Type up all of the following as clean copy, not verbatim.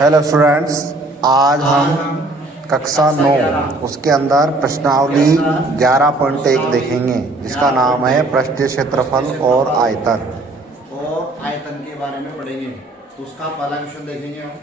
Hello students, आज हम कक्षा 9 उसके अंदर प्रश्नावली 11.1 देखेंगे जिसका नाम है पृष्ठीय क्षेत्रफल और आयतन। और आयतन के बारे में पढ़ेंगे। तो उसका पहला क्वेश्चन देखेंगे हम।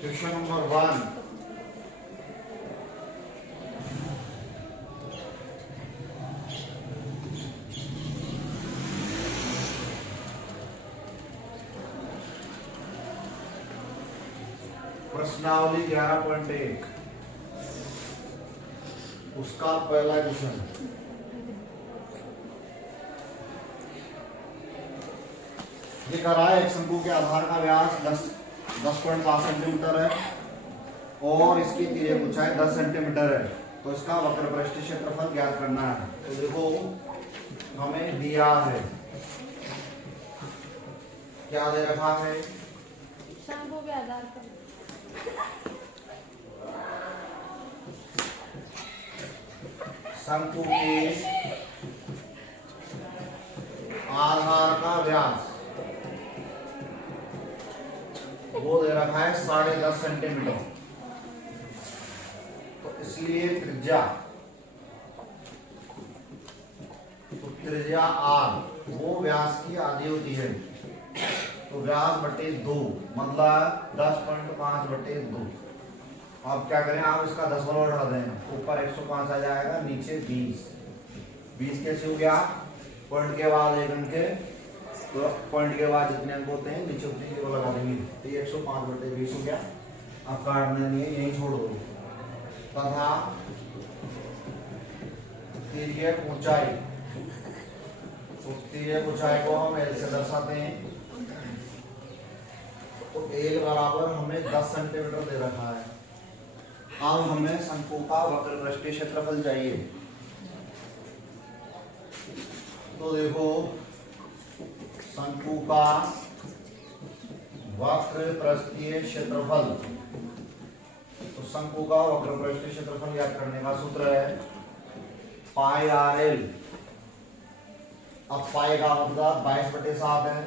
क्वेश्चन नंबर 1, प्रश्नावली 11.1 उसका पहला क्वेश्चन। ये कह रहा है एक शंकु के आधार का व्यास 10.5 सेंटीमीटर है और इसकी तिर्यक ऊंचाई 10 सेंटीमीटर है। तो इसका वक्र पृष्ठीय क्षेत्रफल ज्ञात करना है। तो देखो हमें दिया है, क्या दे रखा है? शंकु के आधार पर शंकु के आधार का व्यास वो दे रखा है 10.5 सेंटीमीटर। तो इसलिए त्रिज्या R वो व्यास की आधी होती है। तो व्यास बटे 2 मतलब 10.5/2। अब क्या करें, आप इसका 10 वाला उठा दें, ऊपर 105 आ जाएगा, नीचे 20 कैसे हो गया? पॉइंट के बाद एक अंक के, तो पॉइंट के बाद जितने अंक होते हैं नीचे उतनी जीरो लगा देंगे। तो ये 105/20 हो गया। अब काटने नहीं है, यही छोड़ दो। तथा तिर्यक ऊंचाई, तो तिर्यक ऊंचाई को हम L से दर्शाते हैं। तो L बराबर हमें 10 सेंटीमीटर दे रखा है। अब हमें शंकु का वक्र पृष्ठीय क्षेत्रफल चाहिए। तो देखो शंकु का वक्र पृष्ठीय क्षेत्रफल, तो शंकु का वक्र पृष्ठीय क्षेत्रफल ज्ञात करने का सूत्र है पाई RL। अब पाई का मतलब 22/7 है।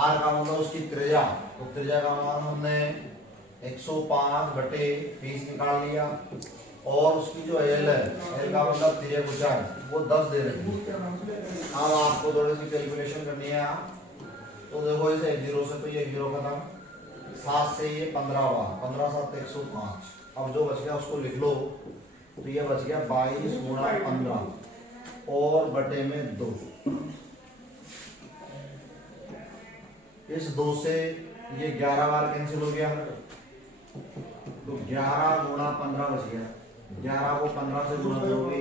R का मतलब उसकी त्रिज्या, तो त्रिज्या का मान हमने 105/20 निकाल लिया। और उसकी जो L है, L का मतलब तिर्यक ऊंचाई वो 10 दे रही है। अब आपको थोड़ी सी कैलकुलेशन करनी है। तो देखो इसे 1 0 से, तो ये 1 0 खत्म, 7 से ये 15 हुआ, 15 7 105। अब जो बच गया उसको लिख लो। तो ये बच गया 22 गुणा 15 और बटे में 2। इस 2 से ये 11 बार कैंसिल हो गया, तो 11 गुणा 15 बच गया। 11 को 15 से गुणा करोगे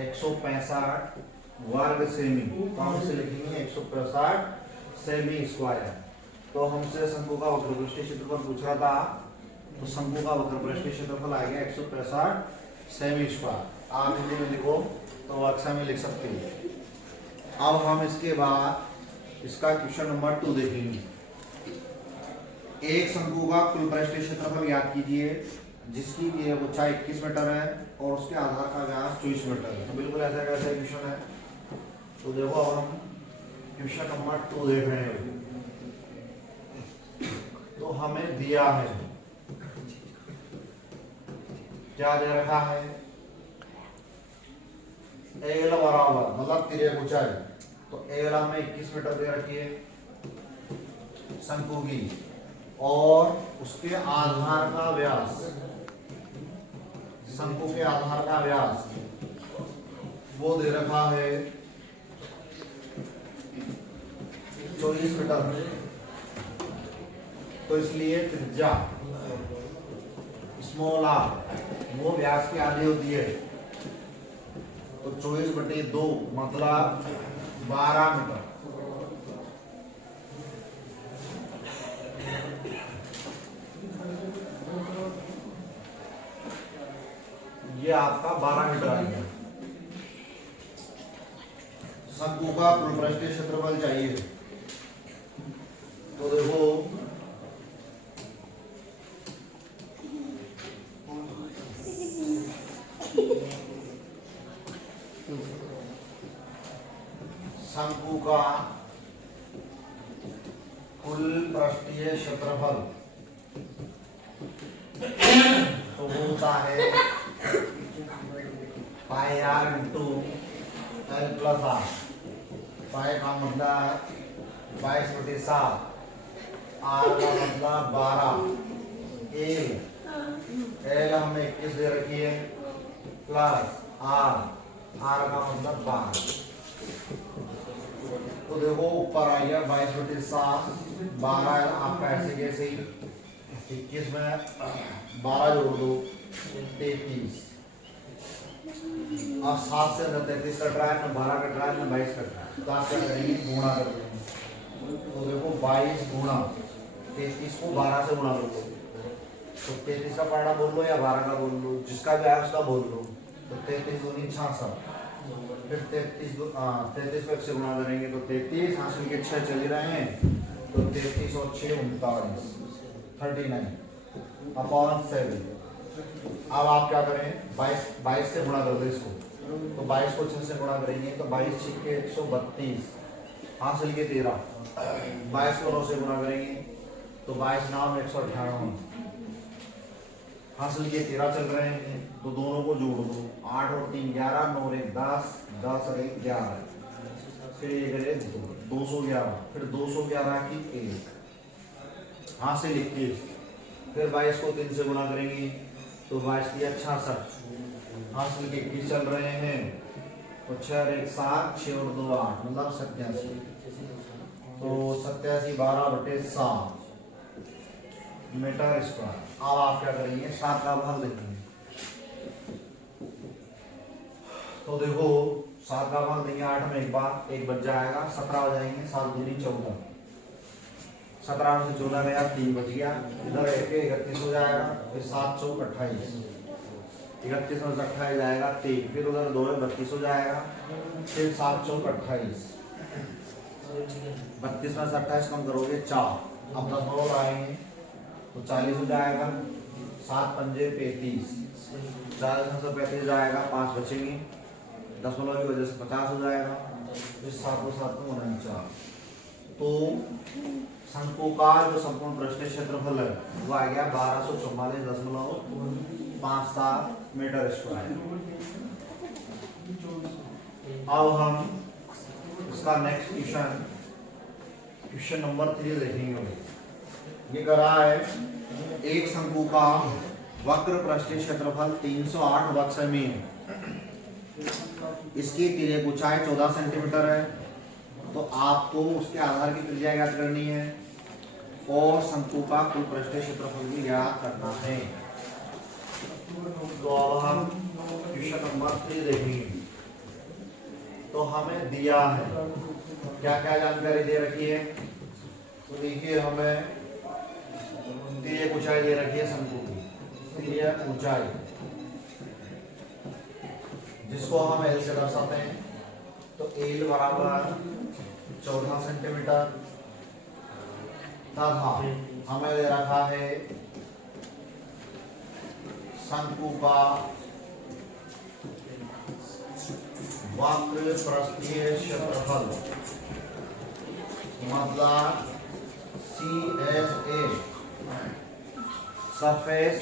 165 वर्ग सेमी। तो हम इसे लिखेंगे 165 सेमी स्क्वायर। तो हमसे शंकु का वक्र पृष्ठीय क्षेत्रफल पूछ रहा था, तो शंकु का वक्र पृष्ठीय क्षेत्रफल आ गया 165 सेमी स्क्वायर। आप हिंदी में लिखो तो अक्षर में लिख सकते हो। अब हम इसके बाद इसका क्वेश्चन नंबर 2 देखेंगे। एक शंकु का कुल पृष्ठीय क्षेत्रफल ज्ञात कीजिए जिसकी ऊंचाई 21 मीटर है और उसके आधार का व्यास 24 मीटर है। तो बिल्कुल ऐसा कैसा क्वेश्चन है। तो देखो अब हम क्वेश्चन नंबर 2 देख रहे हैं। तो हमें दिया है, क्या दे रखा है? L बराबर मतलब तिर्यक ऊंचाई, तो L हमें 21 मीटर दे रखी है शंकु की, और उसके आधार का व्यास, शंकु के आधार का व्यास वो दे रखा है 24 मीटर। तो इसलिए त्रिज्या स्मॉल r वो व्यास की आधी होती है। तो 24/2 मतलब 12 मीटर। ये आपका 12 मीटर आ गया। शंकु का कुल पृष्ठीय क्षेत्रफल चाहिए। तो देखो पृष्ठीय क्षेत्रफल तो वो होता है pi R into L plus R. Pi का मतलब 22/7, आर का मतलब 12, एल हमने 21 दे रखी है, प्लस आर, आर का मतलब 12। तो देखो ऊपर आ गया 22/7, 12 आपका ऐसे कैसे ही 21 में 12 जोड़ दो 33। अब 7 से 33 कट रहा है, ना 12 कट रहा है, ना 22 कट रहा है, तो आप क्या करेंगे गुणा कर देंगे। तो देखो 22 गुणा 33 को 12 से गुणा कर लो, तो 33 का पढ़ना बोल लो या 12 का बोल लो, जिसका भी आया उसका बोल लो। तो 33 दूनी 66, फिर 33 को 1 से गुणा करेंगे तो 33, हासिल के 6 चल रहे हैं, तो 33 और 6 39, 39 अपॉन 7। अब आप क्या करें 22 से गुणा कर दो इसको, तो 22 को 6 से गुणा करेंगे तो 22 6 के 132, हासिल के 13, 22 को 9 से गुणा करेंगे तो 22 9 158, हासिल के 13 चल रहे हैं, तो दोनों को जोड़ दो, 8 और 3 11, 9 और 1 10, 10 और 1 11, फिर ये करें 211, फिर 211 की 1, हासिल 21, फिर 22 को 3 से गुणा करेंगे तो 22 दिया 66, हासिल के 21 चल रहे हैं, तो 6 और 1 7, 6 और 2 8, मतलब 87, तो 87 12/7 मीटर स्क्वायर। अब आप क्या करेंगे 7 का भाग देंगे, तो देखो 7 का भाग देंगे 8 में एक बार 1 बच जाएगा, 17 हो जाएंगे, 7 दूनी 14, 17 में से 14 गया 3 बच गया, इधर 31 हो जाएगा, फिर 7 चौक 28, 31 में से 28 जाएगा 3, फिर उधर 2 है 32 हो जाएगा, फिर 7 चौक 28, 32 में से 28 कम करोगे 4, अब 10 और आएंगे तो 40 हो जाएगा, 7 पंजे 35, 40 में से 35 जाएगा, 5 बचेंगे, दशमलव की वजह से 50 हो जाएगा, फिर 7 और 7 को 49। तो शंकु का जो संपूर्ण पृष्ठीय क्षेत्रफल है वो आ गया 1244.57 मीटर स्क्वायर। अब हम इसका नेक्स्ट क्वेश्चन नंबर 3 देखेंगे। ये करा है एक शंकु का वक्र पृष्ठीय क्षेत्रफल 308 वर्ग सेमी है, इसकी तिर्यक ऊंचाई 14 सेंटीमीटर है, तो आपको उसके आधार की त्रिज्या ज्ञात करनी है और शंकु का कुल पृष्ठीय क्षेत्रफल भी ज्ञात करना है। तो अब हम क्वेश्चन नंबर 3 देखेंगे। तो हमें दिया है क्या क्या जानकारी दे रखी है, तो देखिए हमें तिर्यक ऊंचाई दे रखी है शंकु की, तिर्यक ऊंचाई जिसको हम एल से दर्शाते हैं, तो एल बराबर 14 सेंटीमीटर तथा हमें दे रखा है शंकु का वक्र पृष्ठीय क्षेत्रफल मतलब CSA सरफेस,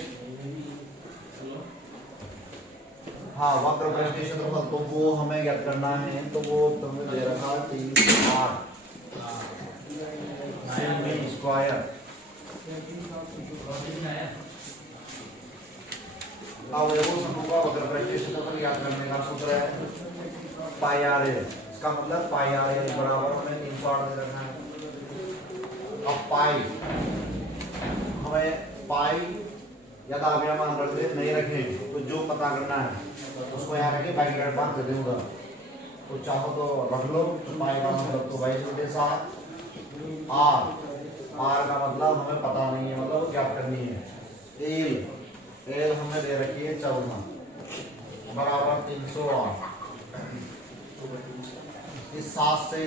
हाँ वक्र पृष्ठीय क्षेत्रफल, तो वो हमें ज्ञात करना है, तो वो तुम्हें दे रखा 308 सेमी स्क्वायर। अब देखो शंकु का वक्र पृष्ठीय क्षेत्रफल ज्ञात करने का सूत्र है पाई आर एल, इसका मतलब पाई आर एल बराबर हमें 308 दे रखा है। अब पाई हमें पाई या तो आप यहाँ मान रख दे, नहीं रखे तो जो पता करना है उसको यहाँ रखे, बाई ग्रेड बात कर दे उधर, तो चाहो तो रख लो, तो पाई का मतलब तो 22/7, आर का मतलब हमें पता नहीं है, मतलब क्या करनी है। एल हमें दे रखी है 14 बराबर 308, इस 7 से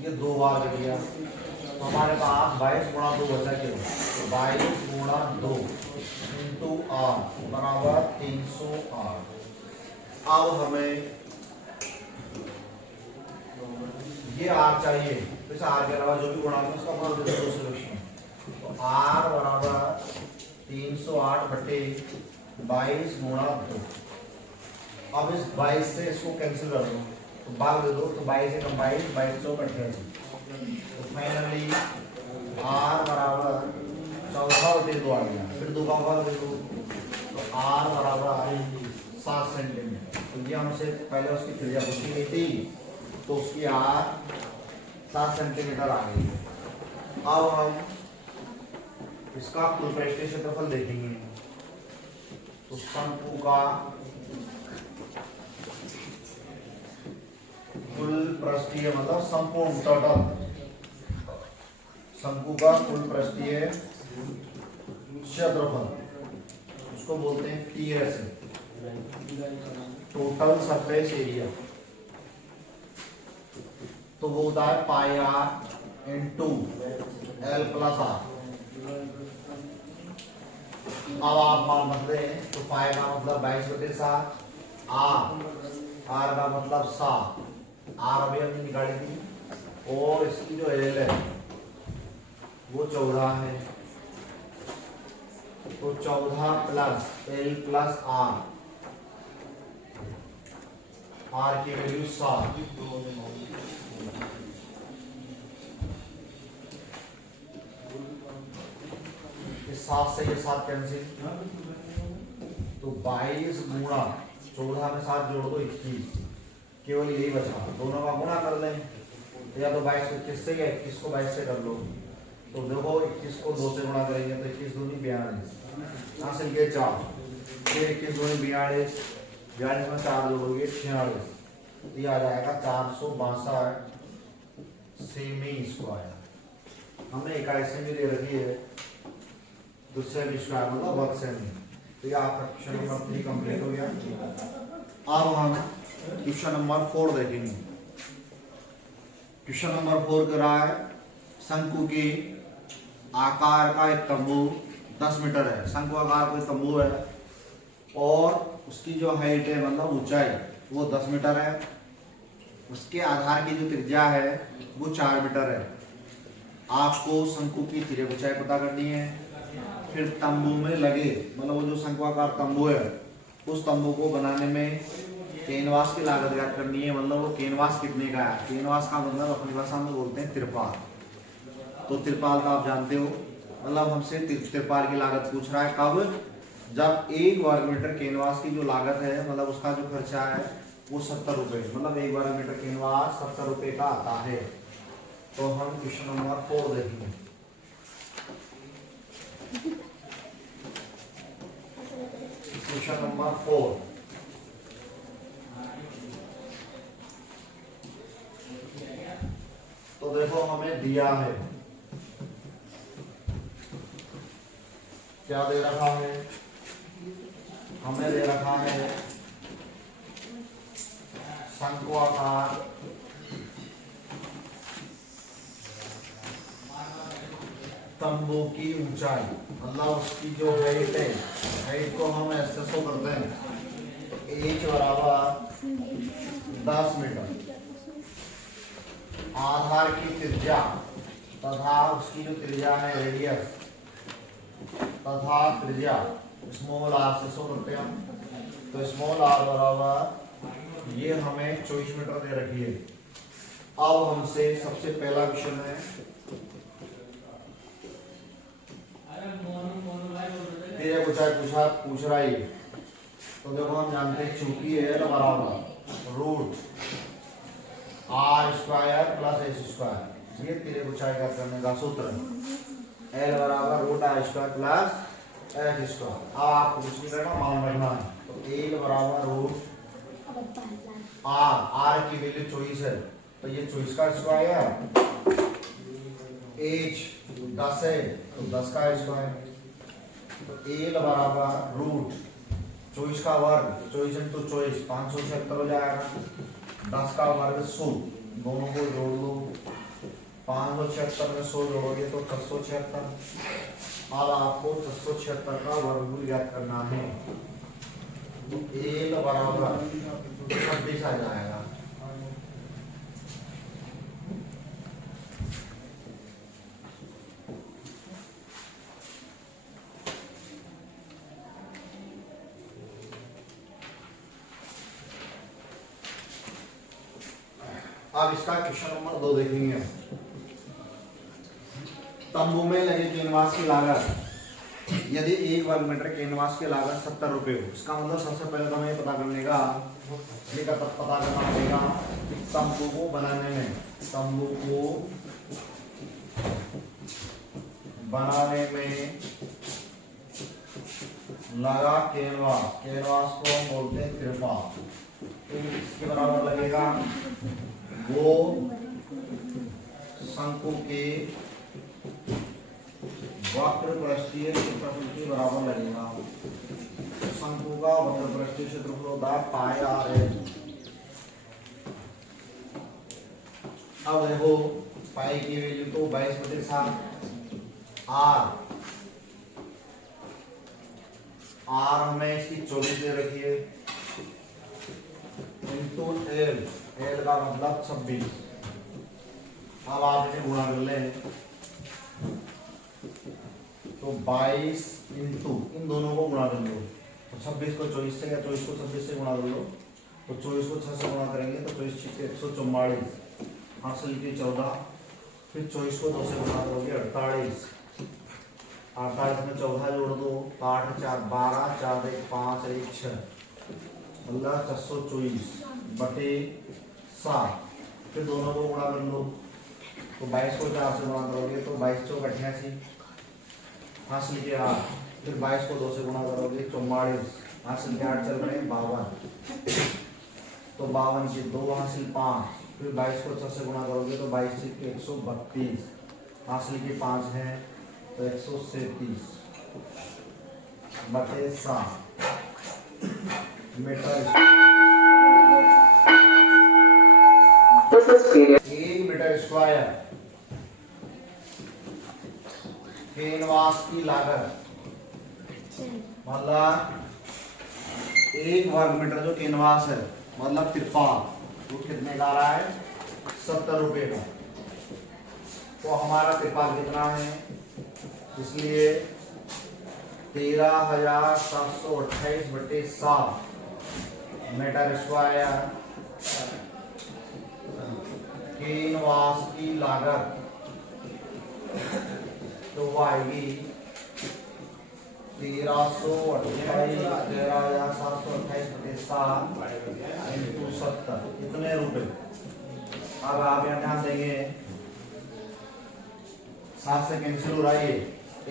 ये 2 बार कर दिया, तो हमारे पास 22 गुणा 2 बचा क्यों, तो 22 गुणा 2 इंटू आर बराबर 308। अब हमें ये आर चाहिए, तो इस आर के अलावा जो भी गुणा है उसका मान दे दो सोल्यूशन, तो आर बराबर 308 बटे 22 गुणा 2। अब इस 22 से इसको कैंसिल कर दो तो भाग दे दो, तो 22 से कम 22 चौक 28। तो फाइनली आर बराबर 14/2 आ गया। फिर 2 का भाग दे दो तो आर बराबर 7 सेंटीमीटर। तो ये हमसे पहले उसकी त्रिज्या पूछी गई थी, तो उसकी आर 7 सेंटीमीटर आ गई। अब हम इसका कुल पृष्ठीय क्षेत्रफल देखेंगे। तो शंकु का कुल पृष्ठीय मतलब संपूर्ण टोटल, शंकु का कुल पृष्ठीय क्षेत्रफल उसको बोलते हैं TS, टोटल सरफेस एरिया। तो वो होता है pi R into L plus R. अब आप मान बदले तो पाई का मतलब 22/7, आर का मतलब 7, आर अभी हमने निकाली थी, और इसकी जो एल है वो 14 है। तो 14 प्लस एल प्लस आर की वैल्यू 7। इस 7 से ये 7 कैंसिल, तो 22 गुणा 14 में 7 जोड़ दो 21, केवल यही बचा। दोनों का गुणा कर लें, या तो 22 को 21 से या 21 को 22 से कर लो। तो देखो 21 को 2 से गुणा करेंगे तो 21 दूनी 42, हासिल के 4, फिर 21 दूनी 42, 42 में 4 जोड़ोगे 46, ये आ जाएगा 462 सेमी स्क्वायर। हमने इकाई सेमी दे रखी है, दूसरे स्क्वायर मतलब वर्ग सेमी। तो ये आपका क्वेश्चन नंबर 3 कंप्लीट हो गया। अब हम क्वेश्चन नंबर 4 देखेंगे। क्वेश्चन नंबर 4 कर रहा है शंकु के आकार का एक तंबू 10 मीटर है। शंकु आकार कोई तंबू है और उसकी जो हाइट है मतलब ऊंचाई वो 10 मीटर है। उसके आधार की जो त्रिज्या है वो 4 मीटर है। आपको शंकु की त्रिज्या ऊंचाई पता करनी है। फिर तंबू में लगे मतलब वो जो शंकु आकार तंबू है उस तंबू को बनाने में कैनवास की लागत ज्ञात करनी है। मतलब वो कैनवास कितने का है। कैनवास का मतलब अपनी भाषा में बोलते हैं तिरपाल। तो तिरपाल का आप जानते हो, मतलब हमसे तिरपाल की लागत पूछ रहा है। कब? जब 1 वर्ग मीटर कैनवास की जो लागत है मतलब उसका जो खर्चा है वो 70 रुपए, मतलब 1 वर्ग मीटर कैनवास 70 रुपए का आता है। तो हम क्वेश्चन नंबर 4 देखेंगे। क्वेश्चन नंबर 4, तो देखो हमें दिया है, क्या दे रखा है? हमें दे रखा है शंकु आकार तंबू की ऊंचाई, मतलब उसकी जो हाइट है, हाइट को हम ऐसे शो करते हैं h बराबर 10 मीटर। आधार की त्रिज्या तथा उसकी जो त्रिज्या है रेडियस तथा त्रिज्या स्मॉल आर से शो करते हैं हम। तो स्मॉल आर बराबर ये हमें 24 मीटर दे रखी है। अब हमसे सबसे पहला क्वेश्चन है तेरे ऊंचाई पूछ रहा है। तो देखो हम जानते हैं चूंकि एल बराबर root r square plus s square, ये तेरे ऊंचाई का करने का सूत्र है। एल बराबर root r square plus s square. अब आपको कुछ नहीं करना, मान रखना है। तो एल बराबर रूट r की वैल्यू 24 है तो ये 24 का स्क्वायर, h 10 है तो 10 का स्क्वायर। तो एल बराबर रूट 24 का वर्ग 24 इंटू 24 576 हो जाएगा। 10 का वर्ग 100, दोनों को जोड़ लो, 576 में 100 जोड़ोगे तो 676। अब आपको 676 का वर्गमूल ज्ञात करना है। तो एल बराबर 26 आ जाएगा। अब इसका क्वेश्चन नंबर 2 देखेंगे। तंबू में लगे कैनवास की लागत, यदि 1 वर्ग मीटर कैनवास की लागत 70 रुपए हो, इसका मतलब सबसे पहले तो हमें पता करने का पता करना पड़ेगा कि तंबू को बनाने में लगा कैनवास को हम बोलते हैं तिरपाल। तो इसके बराबर लगेगा वो शंकु के वक्र पृष्ठीय क्षेत्रफल के बराबर लगेगा। शंकु का वक्र पृष्ठीय क्षेत्रफल होता है पाई आर है। अब देखो पाई की वैल्यू तो 22/7 आर हमें इसकी 24 दे रखी है इंटू एल का मतलब 26। अब आप इसे गुणा कर लें तो 22 इंटू इन दोनों को गुणा कर लो तो 26 को 24 से या 24 को 26 से गुणा कर लो तो 24 को 6 से गुणा करेंगे तो 24 छिके 144 हासिल की 14, फिर 24 को 2 से गुणा करोगे 48 में 14 जोड़ दो 8 4 12 4 1 5 1 6 मतलब 424/7। फिर दोनों को गुणा कर लो तो 22 को 4 से गुणा करोगे तो 22 चौक 88 हासिल के 8, फिर 22 को 2 से गुणा करोगे 44 हासिल के 8 चल रहे हैं 52 तो 52 के 2 हासिल 5, फिर 22 को 6 से गुणा करोगे तो 22 के 132 हासिल के 5 है तो 137/7 मीटर। 1 मीटर स्क्वायर कैनवास की लागत मतलब 1 वर्ग मीटर जो कैनवास है मतलब तिरपाल वो कितने का आ रहा है 70 रुपए का। तो हमारा तिरपाल कितना है इसलिए 13,728/7 मीटर स्क्वायर कैनवास की लागत तो वो आएगी 13,728/7 इंटू 70 कितने रुपए। अब आप यहाँ ध्यान देंगे 7 से कैंसिल हो रहा है ये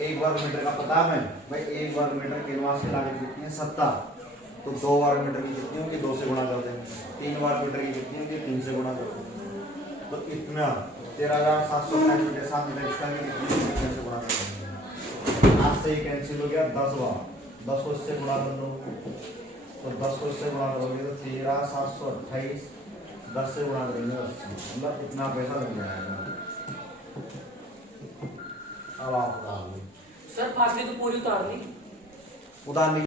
1 वर्ग मीटर का पता है भाई 1 वर्ग मीटर कैनवास की लागत कितनी है 70 तो 2 वर्ग मीटर की कितनी होगी 2 से गुणा कर देंगे, 3 वर्ग मीटर की कितनी होगी 3 से गुणा कर देंगे तो इतना 13,728/7 मीटर स्क्वायर की कितनी होगी 3 से गुणा कर देंगे। 8 से ही कैंसिल हो गया 10 बार 10 को इससे गुणा कर दो तो 10 को इससे गुणा करोगे तो 13,728 10 से गुणा करेंगे 80 मतलब इतना पैसा लग जाएगा। अब आप सर फासले तो पूरी उतार ली उतारने